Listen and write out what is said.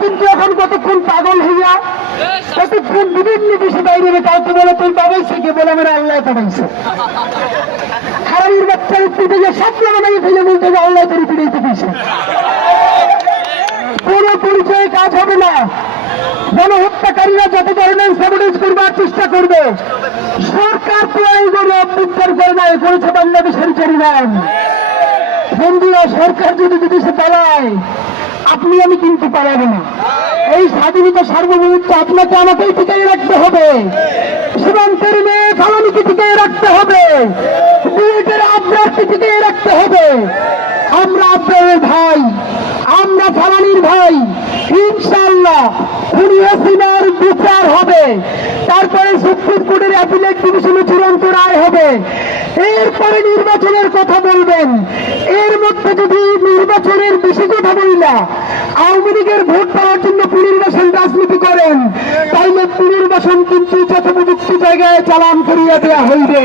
কিন্তু এখন কতক্ষণ পাগল হইয়া কতক্ষণ বিভিন্ন বিষয় বাইরে কাউকে বলে তোর বাবাইছে কে বলে আমার আল্লাহ পাঠাইছে। হারামির বাচ্চার পিঠে যে স্বপ্ন বানাই ফেলে বলতে যে আল্লাহ তোর পিড়াইতে দিয়েছে। কোন পরিচয়ে কাজ হবে না। গণহত্যাকারীরা যত ধরনের স্যাবোটেজ করবার চেষ্টা করবে, সরকার তো এইগুলো অভ্যুত্থান করে নাই, করেছে বাংলাদেশের জরিমানা। বন্ধুরা, সরকার যদি বিদেশে পালায়, আপনি আমি কিন্তু পালাবো না। এই স্বাধীনতা সার্বভৌমত্ব আপনাকে আমাকেই টিকিয়ে রাখতে হবে। সীমান্তের মেয়ে ফালানিকে টিকিয়ে রাখতে হবে, বুয়েটের আবরারকে টিকিয়ে রাখতে হবে। আমরা আবরারের ভাই, আমরা ফালানির ভাই। ইনশাআল্লাহ খুনি হাসিনার বিচার হবে, তারপরে সুপ্রিম কোর্টের অ্যাপিলেট ডিভিশনে চূড়ান্ত রায় হবে, এরপরে নির্বাচনের কথা বলবেন। এর মধ্যে যদি নির্বাচনের বেশি কথা বললা আওয়ামী লীগের ভোট পাওয়ার জন্য পুনর্বাসন রাজনীতি করেন, তাইলে পুনর্বাসন কিন্তু যথোপযুক্ত জায়গায় চালান করিয়া দেওয়া হইবে।